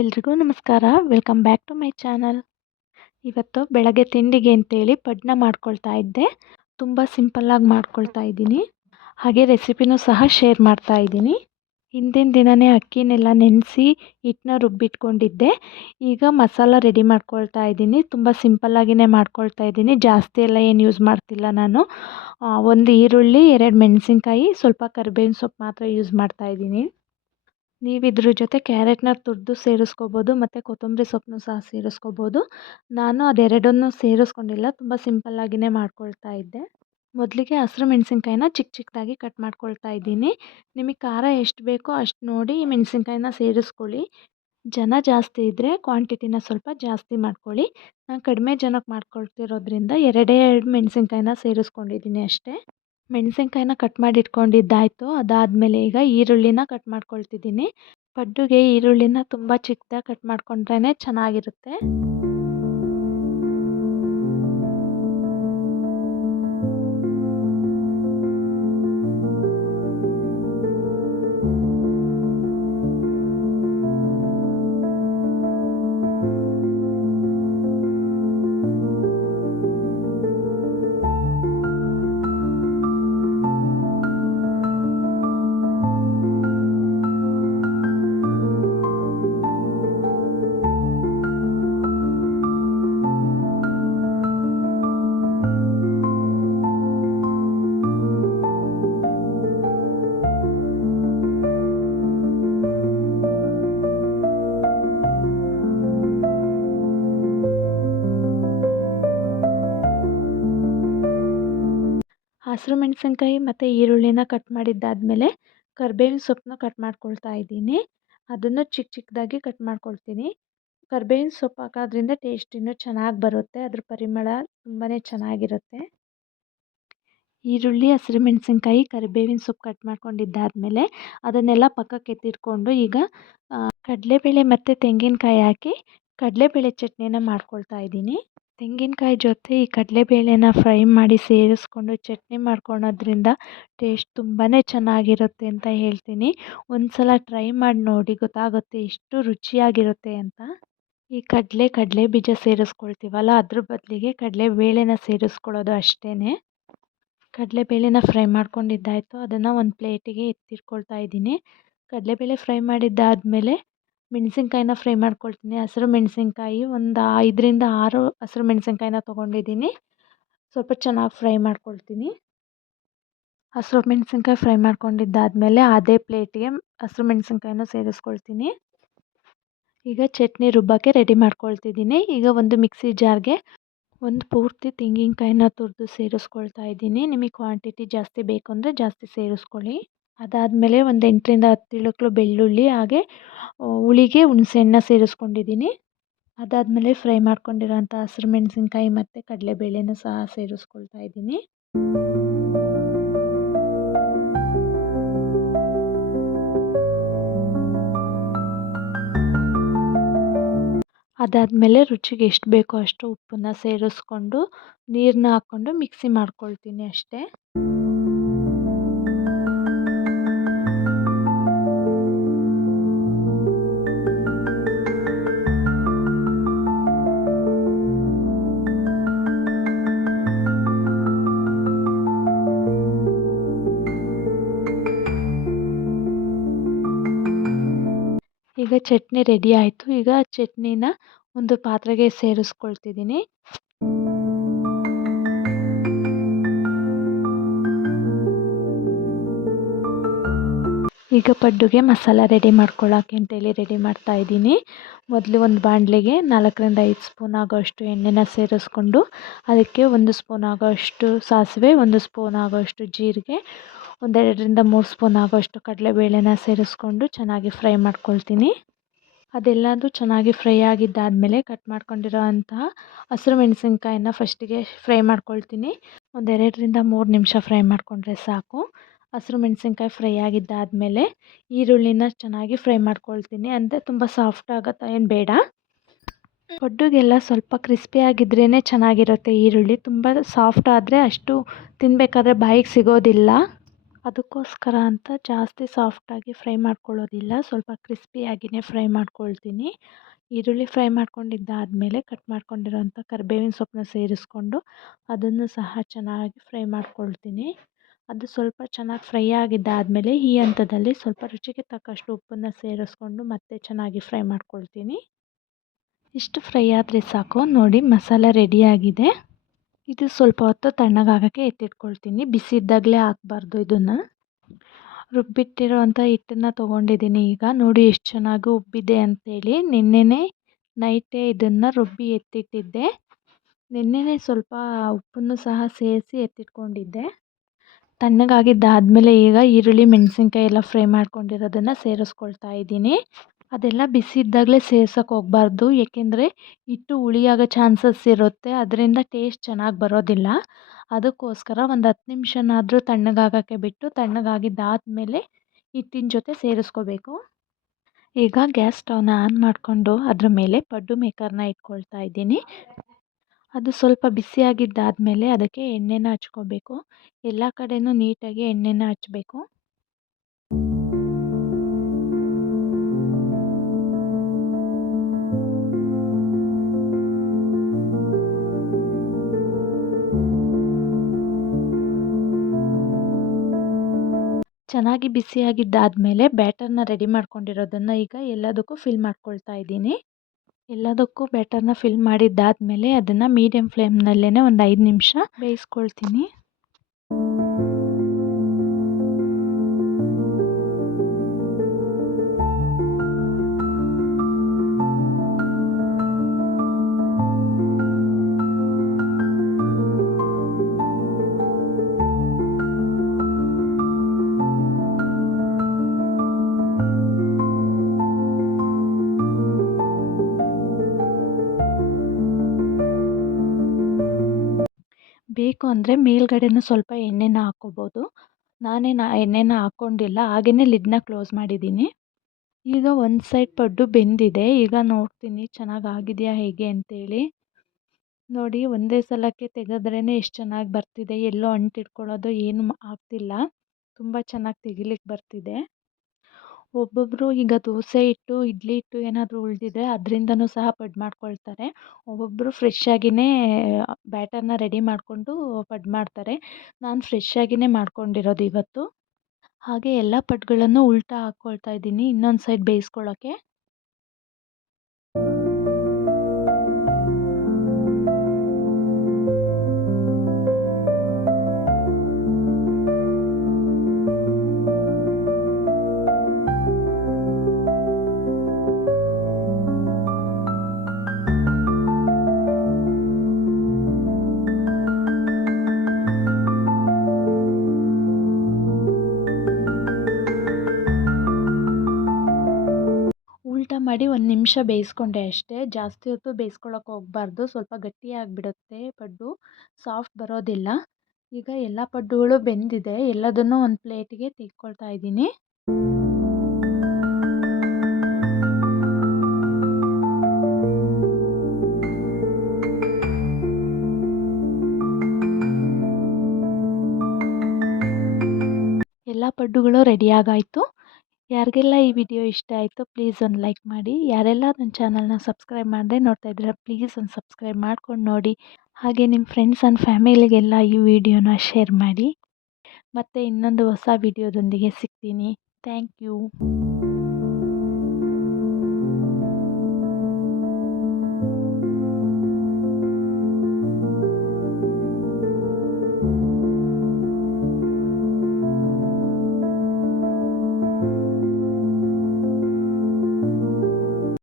ಎಲ್ರಿಗೂ ನಮಸ್ಕಾರ. Welcome back to my channel. ಇವತ್ತು ಬೆಳಗ್ಗೆ ತಿಂಡಿಗೆ ಅಂತೇಳಿ ಪಡ್ನ ಮಾಡ್ಕೊಳ್ತಾ ಇದ್ದೆ. ತುಂಬ ಸಿಂಪಲ್ಲಾಗಿ ಮಾಡ್ಕೊಳ್ತಾ ಇದ್ದೀನಿ. ಹಾಗೆ ರೆಸಿಪಿನೂ ಸಹ ಶೇರ್ ಮಾಡ್ತಾ ಇದ್ದೀನಿ. ಹಿಂದಿನ ದಿನವೇ ಅಕ್ಕಿನೆಲ್ಲ ನೆನೆಸಿ ಹಿಟ್ಟನ್ನ ರುಬ್ಬಿಟ್ಕೊಂಡಿದ್ದೆ. ಈಗ ಮಸಾಲ ರೆಡಿ ಮಾಡ್ಕೊಳ್ತಾ ಇದ್ದೀನಿ. ತುಂಬ ಸಿಂಪಲ್ಲಾಗಿಯೇ ಮಾಡ್ಕೊಳ್ತಾ ಇದ್ದೀನಿ. ಜಾಸ್ತಿ ಎಲ್ಲ ಏನು ಯೂಸ್ ಮಾಡ್ತಿಲ್ಲ ನಾನು. ಒಂದು ಈರುಳ್ಳಿ, ಎರಡು ಮೆಣಸಿನ್ಕಾಯಿ, ಸ್ವಲ್ಪ ಕರಿಬೇವಿನ ಸೊಪ್ಪು ಮಾತ್ರ ಯೂಸ್ ಮಾಡ್ತಾ ಇದ್ದೀನಿ. ನೀವು ಇದ್ರ ಜೊತೆ ಕ್ಯಾರೆಟ್ನ ತುರಿದು ಸೇರಿಸ್ಕೋಬೋದು, ಮತ್ತು ಕೊತ್ತಂಬರಿ ಸೊಪ್ಪನ್ನು ಸಹ ಸೇರಿಸ್ಕೋಬೋದು. ನಾನು ಅದೆರಡನ್ನೂ ಸೇರಿಸ್ಕೊಂಡಿಲ್ಲ, ತುಂಬ ಸಿಂಪಲ್ಲಾಗಿಯೇ ಮಾಡ್ಕೊಳ್ತಾ ಇದ್ದೆ. ಮೊದಲಿಗೆ ಹಸಿರು ಮೆಣಸಿನ್ಕಾಯಿನ ಚಿಕ್ಕ ಚಿಕ್ಕದಾಗಿ ಕಟ್ ಮಾಡ್ಕೊಳ್ತಾ ಇದ್ದೀನಿ. ನಿಮಗೆ ಖಾರ ಎಷ್ಟು ಬೇಕೋ ಅಷ್ಟು ನೋಡಿ ಮೆಣಸಿನ್ಕಾಯಿನ ಸೇರಿಸ್ಕೊಳ್ಳಿ. ಜನ ಜಾಸ್ತಿ ಇದ್ದರೆ ಕ್ವಾಂಟಿಟಿನ ಸ್ವಲ್ಪ ಜಾಸ್ತಿ ಮಾಡ್ಕೊಳ್ಳಿ. ನಾನು ಕಡಿಮೆ ಜನಕ್ಕೆ ಮಾಡ್ಕೊಳ್ತಿರೋದ್ರಿಂದ ಎರಡೇ ಎರಡು ಮೆಣಸಿನ್ಕಾಯಿನ ಸೇರಿಸ್ಕೊಂಡಿದ್ದೀನಿ ಅಷ್ಟೇ. ಮೆಣಸಿನ್ಕಾಯಿನ ಕಟ್ ಮಾಡಿ ಇಟ್ಕೊಂಡಿದ್ದಾಯಿತು. ಅದಾದಮೇಲೆ ಈಗ ಈರುಳ್ಳಿನ ಕಟ್ ಮಾಡ್ಕೊಳ್ತಿದ್ದೀನಿ. ಪಡ್ಡುಗೆ ಈರುಳ್ಳಿನ ತುಂಬ ಚಿಕ್ಕದಾಗಿ ಕಟ್ ಮಾಡ್ಕೊಂಡ್ರೇ ಚೆನ್ನಾಗಿರುತ್ತೆ. ಹಸಿರು ಮೆಣಸಿನ್ಕಾಯಿ ಮತ್ತು ಈರುಳ್ಳಿನ ಕಟ್ ಮಾಡಿದ್ದಾದಮೇಲೆ ಕರ್ಬೇವಿನ ಸೊಪ್ಪನ್ನ ಕಟ್ ಮಾಡ್ಕೊಳ್ತಾ ಇದ್ದೀನಿ. ಅದನ್ನು ಚಿಕ್ಕ ಚಿಕ್ಕದಾಗಿ ಕಟ್ ಮಾಡ್ಕೊಳ್ತೀನಿ. ಕರ್ಬೇವಿನ ಸೊಪ್ಪು ಹಾಕೋದ್ರಿಂದ ಟೇಸ್ಟ್ ಇನ್ನೂ ಚೆನ್ನಾಗಿ ಬರುತ್ತೆ. ಅದ್ರ ಪರಿಮಳ ತುಂಬಾ ಚೆನ್ನಾಗಿರುತ್ತೆ. ಈರುಳ್ಳಿ, ಹಸಿರು ಮೆಣಸಿನ್ಕಾಯಿ, ಕರಿಬೇವಿನ ಸೊಪ್ಪು ಕಟ್ ಮಾಡ್ಕೊಂಡಿದ್ದಾದಮೇಲೆ ಅದನ್ನೆಲ್ಲ ಪಕ್ಕಕ್ಕೆ ಎತ್ತಿಟ್ಕೊಂಡು ಈಗ ಕಡಲೆಬೇಳೆ ಮತ್ತು ತೆಂಗಿನಕಾಯಿ ಹಾಕಿ ಕಡಲೆಬೇಳೆ ಚಟ್ನಿನ ಮಾಡ್ಕೊಳ್ತಾ ಇದ್ದೀನಿ. ತೆಂಗಿನಕಾಯಿ ಜೊತೆ ಈ ಕಡಲೆಬೇಳೆನ ಫ್ರೈ ಮಾಡಿ ಸೇರಿಸ್ಕೊಂಡು ಚಟ್ನಿ ಮಾಡ್ಕೊಳೋದ್ರಿಂದ ಟೇಸ್ಟ್ ತುಂಬಾ ಚೆನ್ನಾಗಿರುತ್ತೆ ಅಂತ ಹೇಳ್ತೀನಿ. ಒಂದು ಸಲ ಟ್ರೈ ಮಾಡಿ ನೋಡಿ, ಗೊತ್ತಾಗುತ್ತೆ ಎಷ್ಟು ರುಚಿಯಾಗಿರುತ್ತೆ ಅಂತ. ಈ ಕಡಲೆ ಕಡಲೆ ಬೀಜ ಸೇರಿಸ್ಕೊಳ್ತೀವಲ್ಲ, ಅದ್ರ ಬದಲಿಗೆ ಕಡಲೆಬೇಳೆನ ಸೇರಿಸ್ಕೊಳ್ಳೋದು ಅಷ್ಟೇ ಕಡಲೆಬೇಳೆನ ಫ್ರೈ ಮಾಡ್ಕೊಂಡಿದ್ದಾಯಿತು, ಅದನ್ನು ಒಂದು ಪ್ಲೇಟಿಗೆ ಎತ್ತಿಟ್ಕೊಳ್ತಾ ಇದ್ದೀನಿ. ಕಡಲೆಬೇಳೆ ಫ್ರೈ ಮಾಡಿದ್ದಾದಮೇಲೆ ಮೆಣಸಿನ್ಕಾಯಿನ ಫ್ರೈ ಮಾಡ್ಕೊಳ್ತೀನಿ. ಹಸಿರು ಮೆಣಸಿನ್ಕಾಯಿ ಒಂದು ಐದರಿಂದ ಆರು ಹಸಿರು ಮೆಣಸಿನ್ಕಾಯಿನ ತೊಗೊಂಡಿದ್ದೀನಿ. ಸ್ವಲ್ಪ ಚೆನ್ನಾಗಿ ಫ್ರೈ ಮಾಡ್ಕೊಳ್ತೀನಿ. ಹಸಿರು ಮೆಣಸಿನ್ಕಾಯಿ ಫ್ರೈ ಮಾಡ್ಕೊಂಡಿದ್ದಾದಮೇಲೆ ಅದೇ ಪ್ಲೇಟಿಗೆ ಹಸಿರು ಮೆಣಸಿನ್ಕಾಯಿನ ಸೇರಿಸ್ಕೊಳ್ತೀನಿ. ಈಗ ಚಟ್ನಿ ರುಬ್ಬಕ್ಕೆ ರೆಡಿ ಮಾಡ್ಕೊಳ್ತಿದ್ದೀನಿ. ಈಗ ಒಂದು ಮಿಕ್ಸಿ ಜಾರ್ಗೆ ಒಂದು ಪೂರ್ತಿ ತೆಂಗಿನಕಾಯಿನ ತುರಿದು ಸೇರಿಸ್ಕೊಳ್ತಾ ಇದ್ದೀನಿ. ನಿಮಗೆ ಕ್ವಾಂಟಿಟಿ ಜಾಸ್ತಿ ಬೇಕು ಅಂದರೆ ಜಾಸ್ತಿ ಸೇರಿಸ್ಕೊಳ್ಳಿ. ಅದಾದಮೇಲೆ ಒಂದು ಎಂಟರಿಂದ ಹತ್ತು ಇಳಕ್ಲು ಬೆಳ್ಳುಳ್ಳಿ, ಹಾಗೆ ಹುಳಿಗೆ ಹುಣಸೆಹಣ್ಣ ಸೇರಿಸ್ಕೊಂಡಿದ್ದೀನಿ. ಅದಾದಮೇಲೆ ಫ್ರೈ ಮಾಡ್ಕೊಂಡಿರೋಂಥ ಹಸಿರು ಮೆಣಸಿನ್ಕಾಯಿ ಮತ್ತು ಕಡಲೆಬೇಳೆನ ಸಹ ಸೇರಿಸ್ಕೊಳ್ತಾ ಇದ್ದೀನಿ. ಅದಾದಮೇಲೆ ರುಚಿಗೆ ಎಷ್ಟು ಬೇಕೋ ಅಷ್ಟು ಉಪ್ಪನ್ನು ಸೇರಿಸ್ಕೊಂಡು ನೀರನ್ನ ಹಾಕ್ಕೊಂಡು ಮಿಕ್ಸಿ ಮಾಡ್ಕೊಳ್ತೀನಿ ಅಷ್ಟೇ. ಈಗ ಚಟ್ನಿ ರೆಡಿ ಆಯಿತು. ಈಗ ಚಟ್ನಿನ ಒಂದು ಪಾತ್ರೆಗೆ ಸೇರಿಸ್ಕೊಳ್ತಿದ್ದೀನಿ. ಈಗ ಪಡ್ಡುಗೆ ಮಸಾಲ ರೆಡಿ ಮಾಡ್ಕೊಳ್ಳೋಕೆ ಅಂತೇಳಿ ರೆಡಿ ಮಾಡ್ತಾ ಇದ್ದೀನಿ. ಮೊದಲು ಒಂದು ಬಾಣಲೆಗೆ ನಾಲ್ಕರಿಂದ ಐದು ಸ್ಪೂನ್ ಆಗೋಷ್ಟು ಎಣ್ಣೆನ ಸೇರಿಸ್ಕೊಂಡು, ಅದಕ್ಕೆ ಒಂದು ಸ್ಪೂನ್ ಆಗೋಷ್ಟು ಸಾಸಿವೆ, ಒಂದು ಸ್ಪೂನ್ ಆಗೋಷ್ಟು ಜೀರಿಗೆ ಒಂದೆರಡರಿಂದ ಮೂರು ಸ್ಪೂನ್ ಆಗೋಷ್ಟು ಕಡಲೆಬೇಳೆನ ಸೇರಿಸ್ಕೊಂಡು ಚೆನ್ನಾಗಿ ಫ್ರೈ ಮಾಡ್ಕೊಳ್ತೀನಿ. ಅದೆಲ್ಲದೂ ಚೆನ್ನಾಗಿ ಫ್ರೈ ಆಗಿದ್ದಾದಮೇಲೆ ಕಟ್ ಮಾಡ್ಕೊಂಡಿರೋ ಅಂತಹ ಹಸಿರು ಮೆಣಸಿನ್ಕಾಯಿನ ಫಸ್ಟಿಗೆ ಫ್ರೈ ಮಾಡ್ಕೊಳ್ತೀನಿ. ಒಂದೆರಡರಿಂದ ಮೂರು ನಿಮಿಷ ಫ್ರೈ ಮಾಡಿಕೊಂಡ್ರೆ ಸಾಕು. ಹಸಿರು ಮೆಣಸಿನ್ಕಾಯಿ ಫ್ರೈ ಆಗಿದ್ದಾದಮೇಲೆ ಈರುಳ್ಳಿನ ಚೆನ್ನಾಗಿ ಫ್ರೈ ಮಾಡ್ಕೊಳ್ತೀನಿ. ಅಂದರೆ ತುಂಬ ಸಾಫ್ಟ್ ಆಗುತ್ತಾ, ಏನು ಬೇಡ. ಒಡ್ಡುಗೆಲ್ಲ ಸ್ವಲ್ಪ ಕ್ರಿಸ್ಪಿಯಾಗಿದ್ರೇ ಚೆನ್ನಾಗಿರುತ್ತೆ ಈರುಳ್ಳಿ. ತುಂಬ ಸಾಫ್ಟ್ ಆದರೆ ಅಷ್ಟು ತಿನ್ನಬೇಕಾದ್ರೆ ಬಾಯಿಗೆ ಸಿಗೋದಿಲ್ಲ. ಅದಕ್ಕೋಸ್ಕರ ಅಂತ ಜಾಸ್ತಿ ಸಾಫ್ಟಾಗಿ ಫ್ರೈ ಮಾಡ್ಕೊಳ್ಳೋದಿಲ್ಲ. ಸ್ವಲ್ಪ ಕ್ರಿಸ್ಪಿಯಾಗಿಯೇ ಫ್ರೈ ಮಾಡ್ಕೊಳ್ತೀನಿ. ಈರುಳ್ಳಿ ಫ್ರೈ ಮಾಡ್ಕೊಂಡಿದ್ದಾದಮೇಲೆ ಕಟ್ ಮಾಡ್ಕೊಂಡಿರೋಂಥ ಕರಿಬೇವಿನ ಸೊಪ್ಪನ್ನ ಸೇರಿಸ್ಕೊಂಡು ಅದನ್ನು ಸಹ ಚೆನ್ನಾಗಿ ಫ್ರೈ ಮಾಡ್ಕೊಳ್ತೀನಿ. ಅದು ಸ್ವಲ್ಪ ಚೆನ್ನಾಗಿ ಫ್ರೈ ಆಗಿದ್ದಾದಮೇಲೆ ಈ ಹಂತದಲ್ಲಿ ಸ್ವಲ್ಪ ರುಚಿಗೆ ತಕ್ಕಷ್ಟು ಉಪ್ಪನ್ನು ಸೇರಿಸ್ಕೊಂಡು ಮತ್ತೆ ಚೆನ್ನಾಗಿ ಫ್ರೈ ಮಾಡ್ಕೊಳ್ತೀನಿ. ಇಷ್ಟು ಫ್ರೈ ಆದರೆ ಸಾಕು. ನೋಡಿ ಮಸಾಲೆ ರೆಡಿಯಾಗಿದೆ ಇದು ಸ್ವಲ್ಪ ಹೊತ್ತು ತಣ್ಣಗಾಗೋಕ್ಕೆ ಎತ್ತಿಟ್ಕೊಳ್ತೀನಿ. ಬಿಸಿ ಇದ್ದಾಗಲೇ ಹಾಕ್ಬಾರ್ದು ಇದನ್ನು. ರುಬ್ಬಿಟ್ಟಿರೋವಂಥ ಹಿಟ್ಟನ್ನು ತೊಗೊಂಡಿದ್ದೀನಿ ಈಗ. ನೋಡಿ ಎಷ್ಟು ಚೆನ್ನಾಗಿ ಉಬ್ಬಿದೆ ಅಂಥೇಳಿ ನಿನ್ನೆನೇ ನೈಟೇ ಇದನ್ನು ರುಬ್ಬಿ ಎತ್ತಿಟ್ಟಿದ್ದೆ. ನಿನ್ನೆ ಸ್ವಲ್ಪ ಉಪ್ಪನ್ನು ಸಹ ಸೇರಿಸಿ ಎತ್ತಿಟ್ಕೊಂಡಿದ್ದೆ. ತಣ್ಣಗಾಗಿದ್ದಾದಮೇಲೆ ಈಗ ಈರುಳ್ಳಿ, ಮೆಣಸಿನ್ಕಾಯಿ ಎಲ್ಲ ಫ್ರೈ ಮಾಡ್ಕೊಂಡಿರೋದನ್ನು ಸೇರಿಸ್ಕೊಳ್ತಾ ಇದ್ದೀನಿ. ಅದೆಲ್ಲ ಬಿಸಿ ಇದ್ದಾಗಲೇ ಸೇರ್ಸೋಕ್ಕೆ ಹೋಗ್ಬಾರ್ದು. ಏಕೆಂದರೆ ಹಿಟ್ಟು ಉಳಿಯಾಗೋ ಚಾನ್ಸಸ್ ಇರುತ್ತೆ. ಅದರಿಂದ ಟೇಸ್ಟ್ ಚೆನ್ನಾಗಿ ಬರೋದಿಲ್ಲ. ಅದಕ್ಕೋಸ್ಕರ ಒಂದು ಹತ್ತು ನಿಮಿಷನಾದರೂ ತಣ್ಣಗಾಗೋಕ್ಕೆ ಬಿಟ್ಟು ತಣ್ಣಗಾಗಿದ್ದಾದಮೇಲೆ ಹಿಟ್ಟಿನ ಜೊತೆ ಸೇರಿಸ್ಕೋಬೇಕು. ಈಗ ಗ್ಯಾಸ್ ಸ್ಟವ್ನ ಆನ್ ಮಾಡಿಕೊಂಡು ಅದ್ರ ಮೇಲೆ ಪಡ್ಡು ಮೇಕರ್ನ ಇಟ್ಕೊಳ್ತಾ ಇದ್ದೀನಿ. ಅದು ಸ್ವಲ್ಪ ಬಿಸಿಯಾಗಿದ್ದಾದಮೇಲೆ ಅದಕ್ಕೆ ಎಣ್ಣೆನ ಹಚ್ಕೋಬೇಕು. ಎಲ್ಲ ಕಡೆಯೂ ನೀಟಾಗಿ ಎಣ್ಣೆನ ಹಚ್ಚಬೇಕು ಚೆನ್ನಾಗಿ ಬಿಸಿಯಾಗಿದ್ದಾದಮೇಲೆ ಬ್ಯಾಟರ್ನ ರೆಡಿ ಮಾಡ್ಕೊಂಡಿರೋದನ್ನು ಈಗ ಎಲ್ಲದಕ್ಕೂ ಫಿಲ್ ಮಾಡ್ಕೊಳ್ತಾ ಇದ್ದೀನಿ. ಎಲ್ಲದಕ್ಕೂ ಬ್ಯಾಟರ್ನ ಫಿಲ್ ಮಾಡಿದ್ದಾದಮೇಲೆ ಅದನ್ನು ಮೀಡಿಯಮ್ ಫ್ಲೇಮ್ನಲ್ಲೇ ಒಂದು ಐದು ನಿಮಿಷ ಬೇಯಿಸ್ಕೊಳ್ತೀನಿ. ಅಂದರೆ ಮೇಲ್ಗಡೆನೂ ಸ್ವಲ್ಪ ಎಣ್ಣೆನ ಹಾಕ್ಕೋಬೋದು. ನಾನೇನು ಎಣ್ಣೆನ ಹಾಕ್ಕೊಂಡಿಲ್ಲ ಹಾಗೆಯೇ ಲಿಡ್ನ ಕ್ಲೋಸ್ ಮಾಡಿದ್ದೀನಿ. ಈಗ ಒಂದು ಸೈಡ್ ಪಡ್ಡು ಬೆಂದಿದೆ. ಈಗ ನೋಡ್ತೀನಿ ಚೆನ್ನಾಗಿ ಆಗಿದೆಯಾ ಹೇಗೆ ಅಂತೇಳಿ. ನೋಡಿ, ಒಂದೇ ಸಲಕ್ಕೆ ತೆಗೆದ್ರೇ ಎಷ್ಟು ಚೆನ್ನಾಗಿ ಬರ್ತಿದೆ. ಎಲ್ಲೋ ಅಂಟಿಟ್ಕೊಳ್ಳೋದು ಏನು ಆಗ್ತಿಲ್ಲ. ತುಂಬ ಚೆನ್ನಾಗಿ ತೆಗಿಲಿಕ್ಕೆ ಬರ್ತಿದೆ. ಒಬ್ಬೊಬ್ಬರು ಈಗ ದೋಸೆ ಹಿಟ್ಟು ಇಡ್ಲಿ ಹಿಟ್ಟು ಏನಾದರೂ ಉಳಿದಿದ್ರೆ ಅದರಿಂದನೂ ಸಹ ಪಡ್ ಮಾಡ್ಕೊಳ್ತಾರೆ. ಒಬ್ಬೊಬ್ಬರು ಫ್ರೆಶ್ ಬ್ಯಾಟರ್ನ ರೆಡಿ ಮಾಡಿಕೊಂಡು ಪಡ್ ಮಾಡ್ತಾರೆ. ನಾನು ಫ್ರೆಶ್ ಆಗಿಯೇ ಮಾಡ್ಕೊಂಡಿರೋದು ಇವತ್ತು. ಹಾಗೆ ಎಲ್ಲ ಪಡ್ಗಳನ್ನು ಉಲ್ಟಾ ಹಾಕ್ಕೊಳ್ತಾ ಇದ್ದೀನಿ. ಇನ್ನೊಂದು ಸೈಡ್ ಬೇಯಿಸ್ಕೊಳ್ಳೋಕ್ಕೆ ಮಾಡಿ ಒಂದು ನಿಮಿಷ ಬೇಯಿಸ್ಕೊಂಡೆ ಅಷ್ಟೇ. ಜಾಸ್ತಿ ಹೊತ್ತು ಬೇಯಿಸ್ಕೊಳ್ಳೋಕೆ ಹೋಗಬಾರ್ದು. ಸ್ವಲ್ಪ ಗಟ್ಟಿಯಾಗಿಬಿಡುತ್ತೆ ಪಡ್ಡು. ಸಾಫ್ಟ್ ಬರೋದಿಲ್ಲ. ಈಗ ಎಲ್ಲ ಪಡ್ಡುಗಳು ಬೆಂದಿದೆ. ಎಲ್ಲದನ್ನು ಒಂದು ಪ್ಲೇಟಿಗೆ ತೆಗೆದುಕೊಳ್ತಾ ಇದ್ದೀನಿ. ಎಲ್ಲ ಪಡ್ಡುಗಳು ರೆಡಿಯಾಗಾಯಿತು ಯಾರಿಗೆಲ್ಲ ಈ ವಿಡಿಯೋ ಇಷ್ಟ ಆಯಿತು ಪ್ಲೀಸ್ ಒಂದು ಲೈಕ್ ಮಾಡಿ. ಯಾರೆಲ್ಲ ನನ್ನ ಚಾನಲ್ನ ಸಬ್ಸ್ಕ್ರೈಬ್ ಮಾಡದೆ ನೋಡ್ತಾ ಇದ್ದೀರಾ ಪ್ಲೀಸ್ ಒಂದು ಸಬ್ಸ್ಕ್ರೈಬ್ ಮಾಡ್ಕೊಂಡು ನೋಡಿ. ಹಾಗೆ ನಿಮ್ಮ ಫ್ರೆಂಡ್ಸ್ ಆ್ಯಂಡ್ ಫ್ಯಾಮಿಲಿಗೆಲ್ಲ ಈ ವಿಡಿಯೋನ ಶೇರ್ ಮಾಡಿ. ಮತ್ತು ಇನ್ನೊಂದು ಹೊಸ ವಿಡಿಯೋದೊಂದಿಗೆ ಸಿಗ್ತೀನಿ. Thank you.